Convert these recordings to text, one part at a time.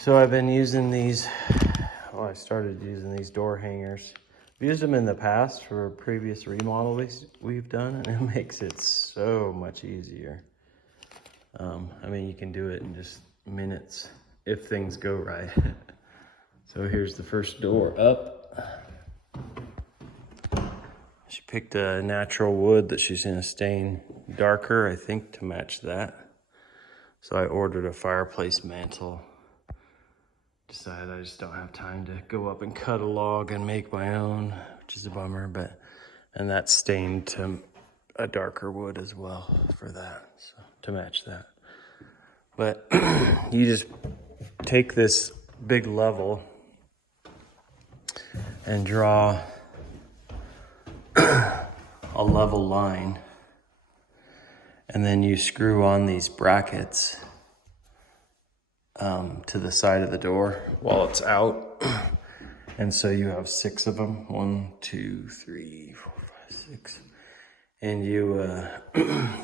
So I've been using these, well, I started using these door hangers. I've used them in the past for a previous remodel we've done, and it makes it so much easier. I mean, you can do it in just minutes if things go right. So here's the first door up. She picked a natural wood that she's gonna stain darker, I think, to match that. So I ordered a fireplace mantle. Decided I just don't have time to go up and cut a log and make my own, which is a bummer, and that's stained to a darker wood as well for that, so to match that. But you just take this big level and draw a level line, and then you screw on these brackets to the side of the door while it's out. And so you have 6 of them, 1, 2, 3, 4, 5, 6. And you, and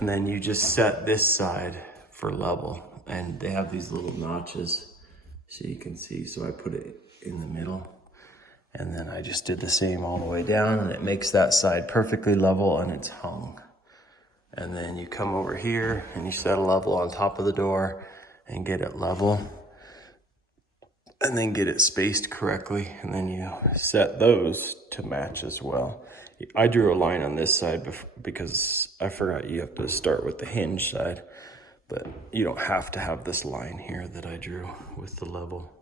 then you just set this side for level. And they have these little notches so you can see. So I put it in the middle. And then I just did the same all the way down, and it makes that side perfectly level and it's hung. And then you come over here and you set a level on top of the door and get it level, and then get it spaced correctly, and then you set those to match as well. I drew a line on this side because I forgot you have to start with the hinge side, but you don't have to have this line here that I drew with the level,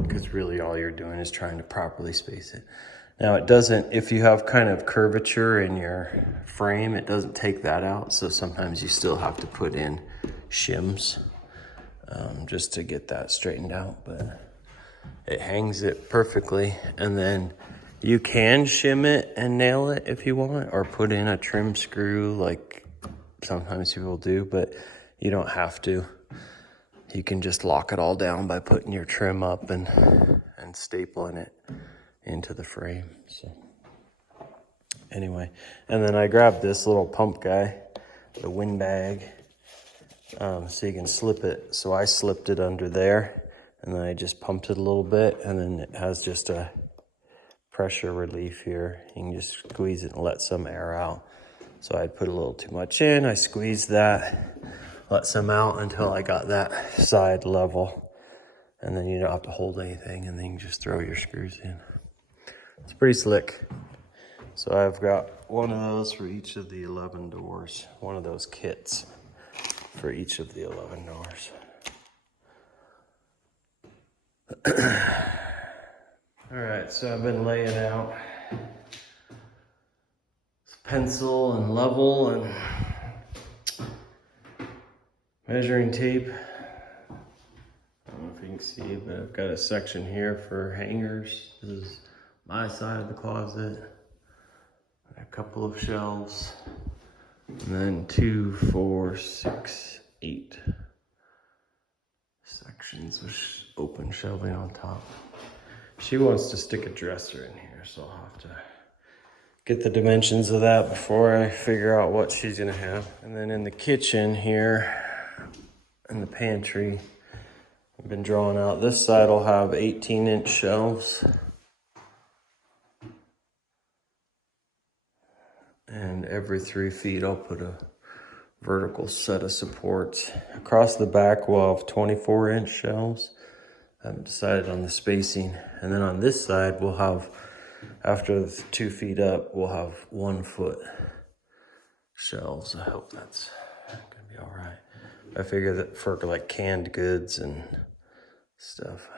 because really all you're doing is trying to properly space it. Now it doesn't, if you have kind of curvature in your frame, it doesn't take that out. So sometimes you still have to put in shims just to get that straightened out, but it hangs it perfectly. And then you can shim it and nail it if you want, or put in a trim screw like sometimes people do, but you don't have to. You can just lock it all down by putting your trim up and stapling it into the frame. So anyway, and then I grabbed this little pump guy, the windbag, so you can slip it. So I slipped it under there, and then I just pumped it a little bit, and then it has just a pressure relief here. You can just squeeze it and let some air out. So I put a little too much in, I squeezed that, let some out until I got that side level, and then you don't have to hold anything, and then you can just throw your screws in. It's pretty slick. So I've got one of those for each of the 11 doors, one of those kits for each of the 11 doors. All right, so I've been laying out pencil and level and measuring tape. I don't know if you can see, but I've got a section here for hangers. This is my side of the closet. A couple of shelves, and then 2, 4, 6, 8 sections with open shelving on top. She wants to stick a dresser in here, so I'll have to get the dimensions of that before I figure out what she's gonna have. And then in the kitchen here, in the pantry, I've been drawing out, this side will have 18-inch shelves. And every 3 feet, I'll put a vertical set of supports. Across the back, we'll have 24-inch shelves. I haven't decided on the spacing. And then on this side, we'll have, after the 2 feet up, we'll have 1 foot shelves. I hope that's gonna be all right. I figure that for like canned goods and stuff,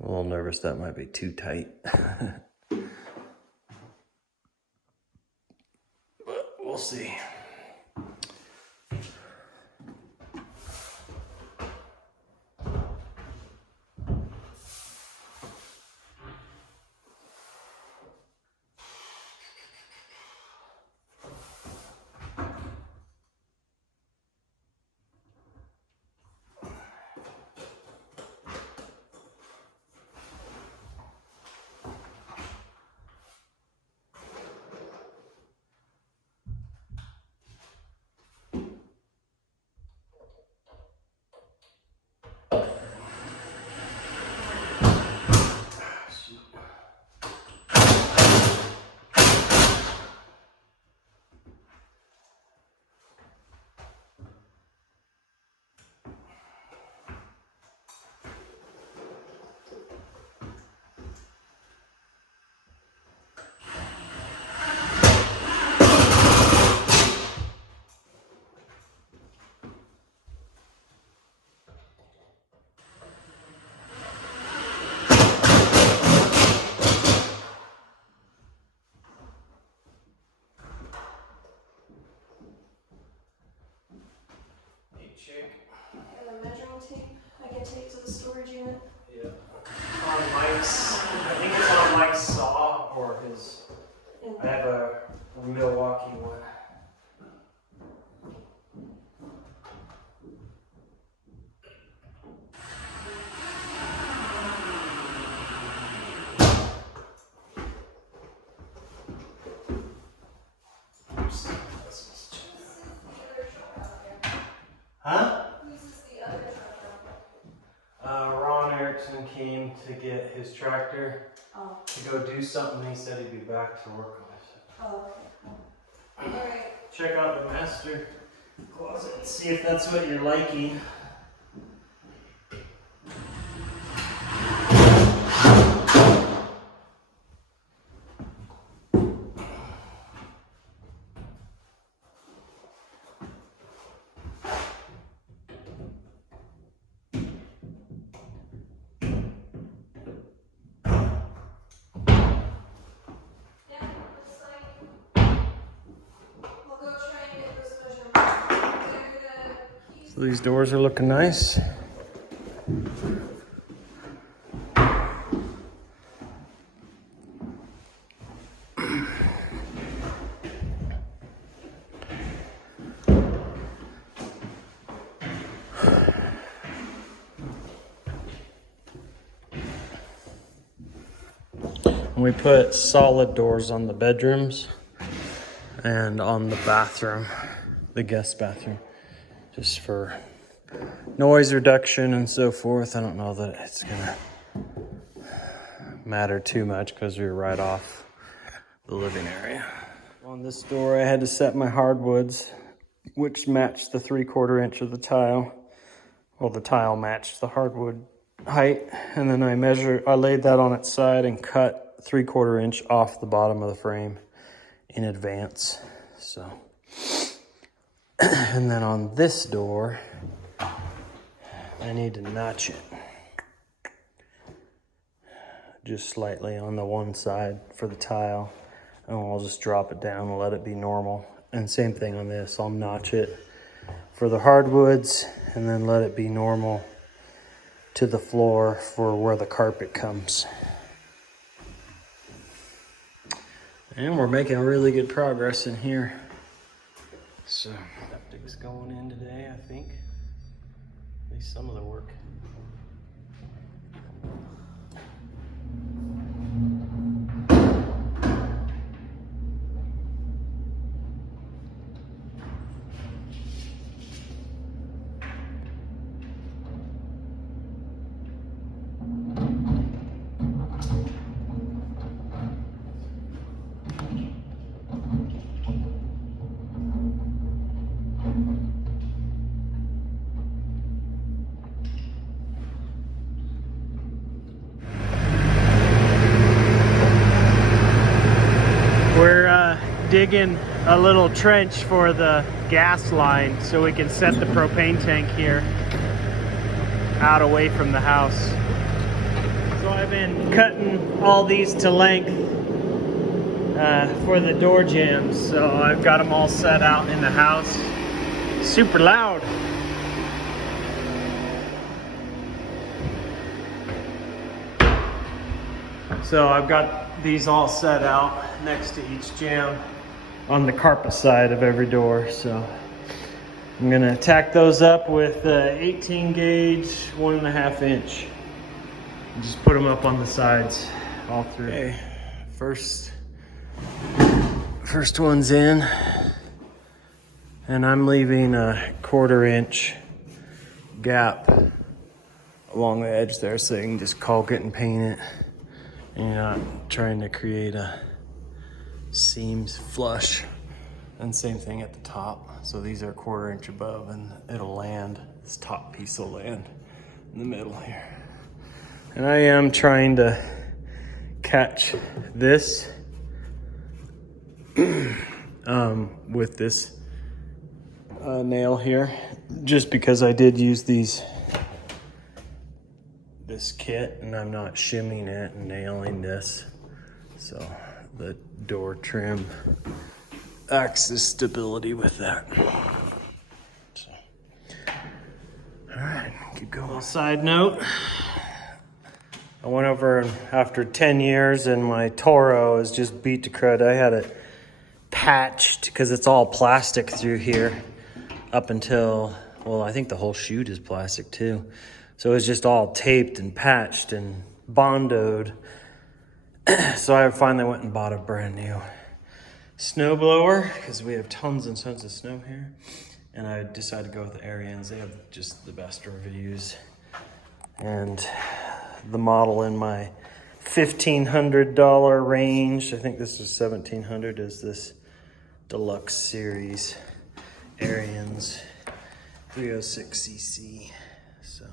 I'm a little nervous that might be too tight. We'll see. chick. And the measuring tape I can take to the storage unit. Yeah. On Mike's, I think it's on Mike's saw or his. I have a Milwaukee one. Huh? Ron Erickson came to get his tractor to go do something. He said he'd be back to work on it. Oh, okay. Alright. Check out the master closet and see if that's what you're liking. So these doors are looking nice. We put solid doors on the bedrooms and on the bathroom, the guest bathroom, just for noise reduction and so forth. I don't know that it's gonna matter too much because we're right off the living area. On this door, I had to set my hardwoods, which matched the 3/4 inch of the tile. Well, the tile matched the hardwood height, and then I laid that on its side and cut 3/4 inch off the bottom of the frame in advance. So, and then on this door, I need to notch it just slightly on the one side for the tile, and I'll just drop it down and let it be normal. And same thing on this, I'll notch it for the hardwoods and then let it be normal to the floor for where the carpet comes. And we're making really good progress in here. So, septic's going in today, I think. At least some of the work. Digging a little trench for the gas line so we can set the propane tank here out away from the house. So I've been cutting all these to length for the door jambs. So I've got them all set out in the house. Super loud. So I've got these all set out next to each jamb on the carpet side of every door. So I'm gonna tack those up with 18 gauge, 1.5 inch. And just put them up on the sides all through. Okay, first one's in, and I'm leaving a 1/4 inch gap along the edge there so you can just caulk it and paint it. And you're not trying to create a seams flush. And same thing at the top. So these are 1/4 inch above, and it'll land, this top piece will land in the middle here. And I am trying to catch this with this nail here, just because I did use this kit and I'm not shimming it and nailing this. So the door trim acts as stability with that. So going. Side note, I went over and after 10 years and my Toro is just beat to crud. I had it patched because it's all plastic through here up until, well, I think the whole chute is plastic too. So it's just all taped and patched and bondoed. So I finally went and bought a brand new snow blower because we have tons and tons of snow here. And I decided to go with the Arians. They have just the best reviews. And the model in my $1,500 range, I think this was $1,700, is this Deluxe Series Arians 306cc. So,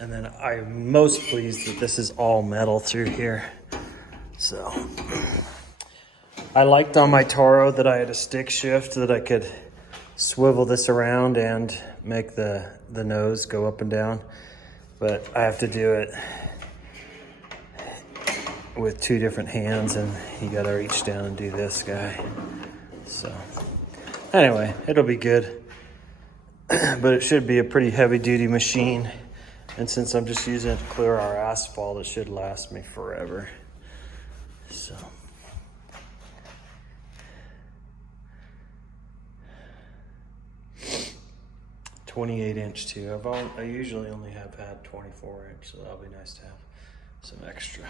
and then I'm most pleased that this is all metal through here. So I liked on my Toro that I had a stick shift that I could swivel this around and make the nose go up and down, but I have to do it with two different hands, and you gotta reach down and do this guy. So anyway, it'll be good, but it should be a pretty heavy duty machine, and since I'm just using it to clear our asphalt, it should last me forever. So 28-inch too. I usually only have had 24-inch, so that'll be nice to have some extra.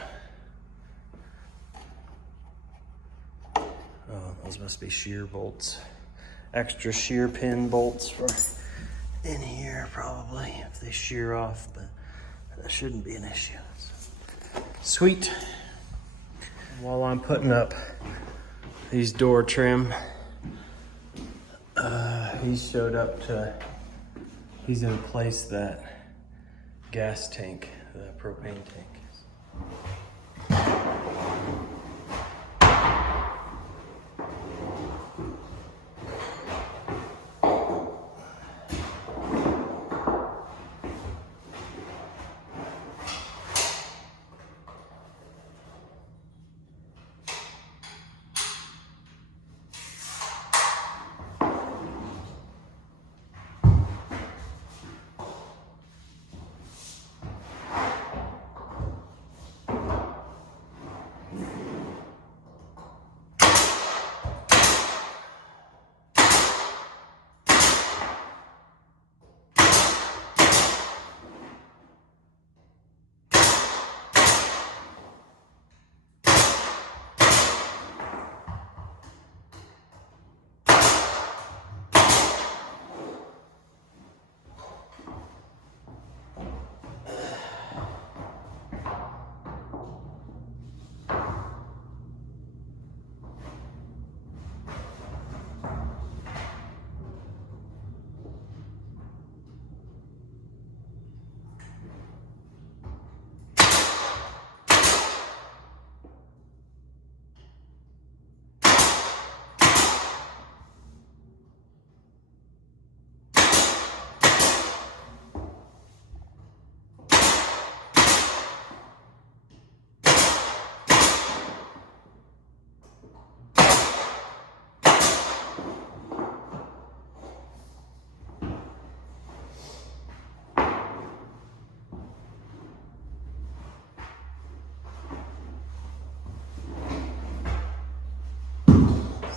Oh, those must be shear bolts. Extra shear pin bolts for in here probably if they shear off, but that shouldn't be an issue. Sweet. While I'm putting up these door trim, he showed up to, he's gonna place that gas tank, the propane tank.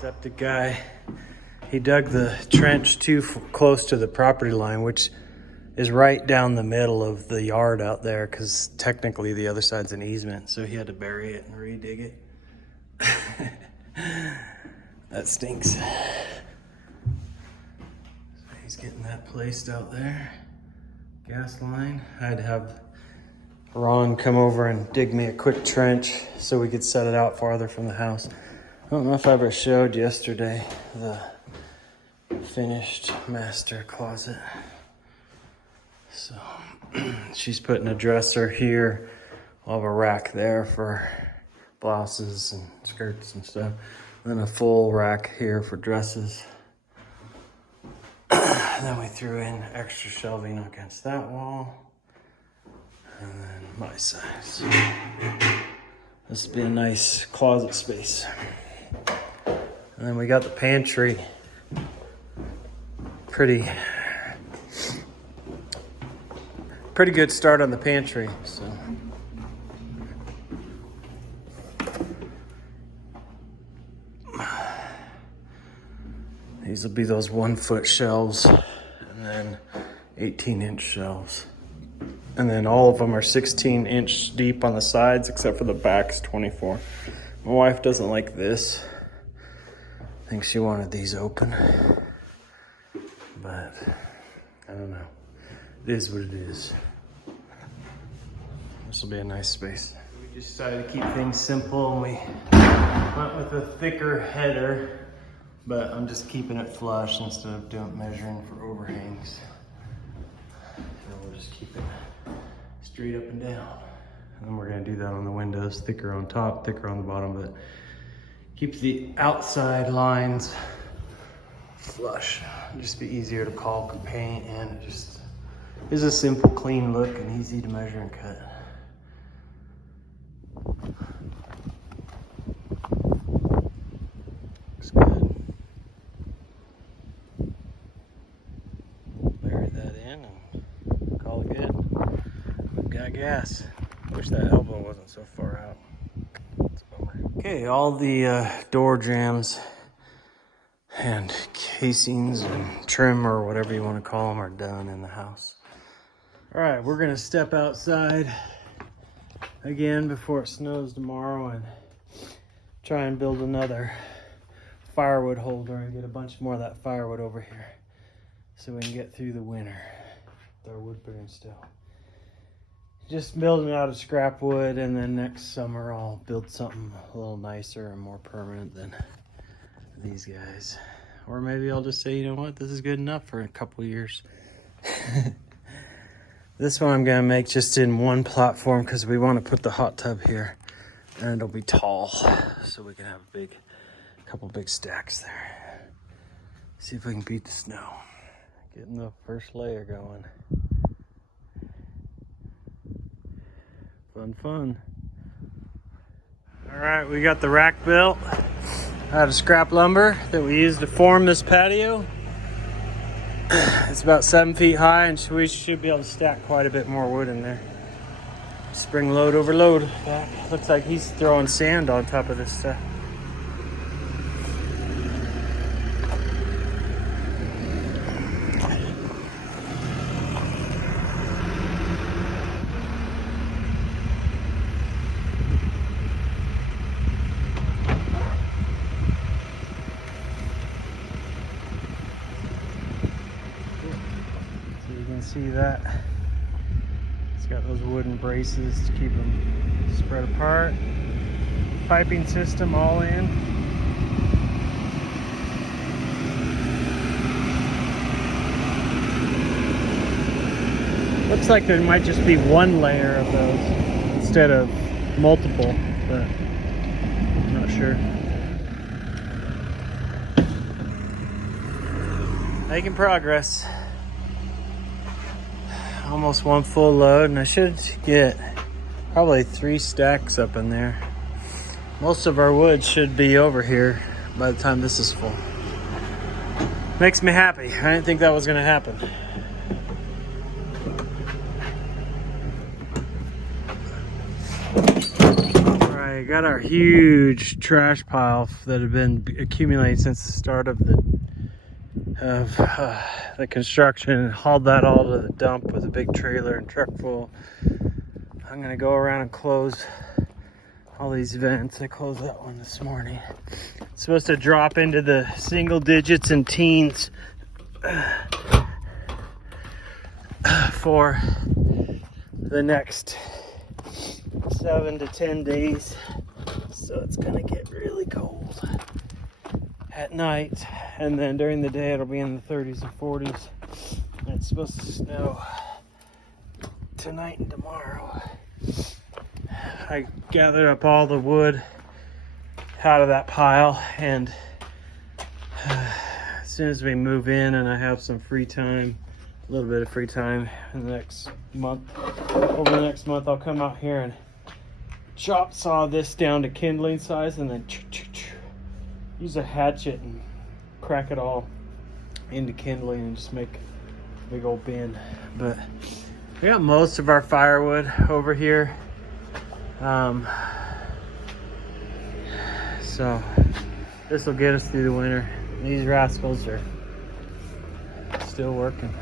Septic guy, he dug the trench too close to the property line, which is right down the middle of the yard out there, because technically the other side's an easement, so he had to bury it and re-dig it. That stinks. So he's getting that placed out there. Gas line. I had to have Ron come over and dig me a quick trench so we could set it out farther from the house. I don't know if I ever showed yesterday the finished master closet. So she's putting a dresser here. I'll have a rack there for blouses and skirts and stuff. And then a full rack here for dresses. Then we threw in extra shelving against that wall. And then my side. So this will be a nice closet space. And then we got the pantry pretty good start on the pantry. So. These will be those 1-foot shelves, and then 18-inch shelves. And then all of them are 16-inch deep on the sides, except for the back's 24. My wife doesn't like this. I think she wanted these open. But, I don't know. It is what it is. This will be a nice space. We just decided to keep things simple, and we went with a thicker header. But I'm just keeping it flush instead of measuring for overhangs. So we'll just keep it straight up and down. And then we're gonna do that on the windows, thicker on top, thicker on the bottom, but keeps the outside lines flush. It'll just be easier to caulk and paint, and it just is a simple, clean look and easy to measure and cut. Looks good. Got gas. Wish that elbow wasn't so far out. It's a bummer. Okay, all the door jambs and casings and trim or whatever you want to call them are done in the house. All right, we're gonna step outside again before it snows tomorrow and try and build another firewood holder and get a bunch more of that firewood over here so we can get through the winter with our wood burning still. Just building out of scrap wood, and then next summer I'll build something a little nicer and more permanent than these guys. Or maybe I'll just say, you know what, this is good enough for a couple years. This one I'm gonna make just in one platform because we want to put the hot tub here, and it'll be tall so we can have a couple big stacks there. See if we can beat the snow. Getting the first layer going. Fun. All right, we got the rack built out of scrap lumber that we used to form this patio. It's about 7 feet high, and we should be able to stack quite a bit more wood in there. Spring load overload. Looks like he's throwing sand on top of this stuff. See that? It's got those wooden braces to keep them spread apart. Piping system all in. Looks like there might just be one layer of those instead of multiple, but I'm not sure. Making progress. Almost one full load, and I should get probably 3 stacks up in there. Most of our wood should be over here by the time this is full. Makes me happy. I didn't think that was gonna happen. All right, got our huge trash pile that had been accumulating since the start of the construction. Hauled that all to the dump with a big trailer and truck full. I'm gonna go around and close all these vents. I closed that one this morning. It's supposed to drop into the single digits and teens for the next 7 to 10 days. So it's gonna get really cold at night, and then during the day it'll be in the 30s and 40s. And it's supposed to snow tonight and tomorrow. I gathered up all the wood out of that pile, and as soon as we move in and I have some free time, a little bit of free time in the next month, over the next month, I'll come out here and chop saw this down to kindling size, and then use a hatchet and crack it all into kindling and just make a big old bin. But We got most of our firewood over here. So this will get us through the winter. These rascals are still working.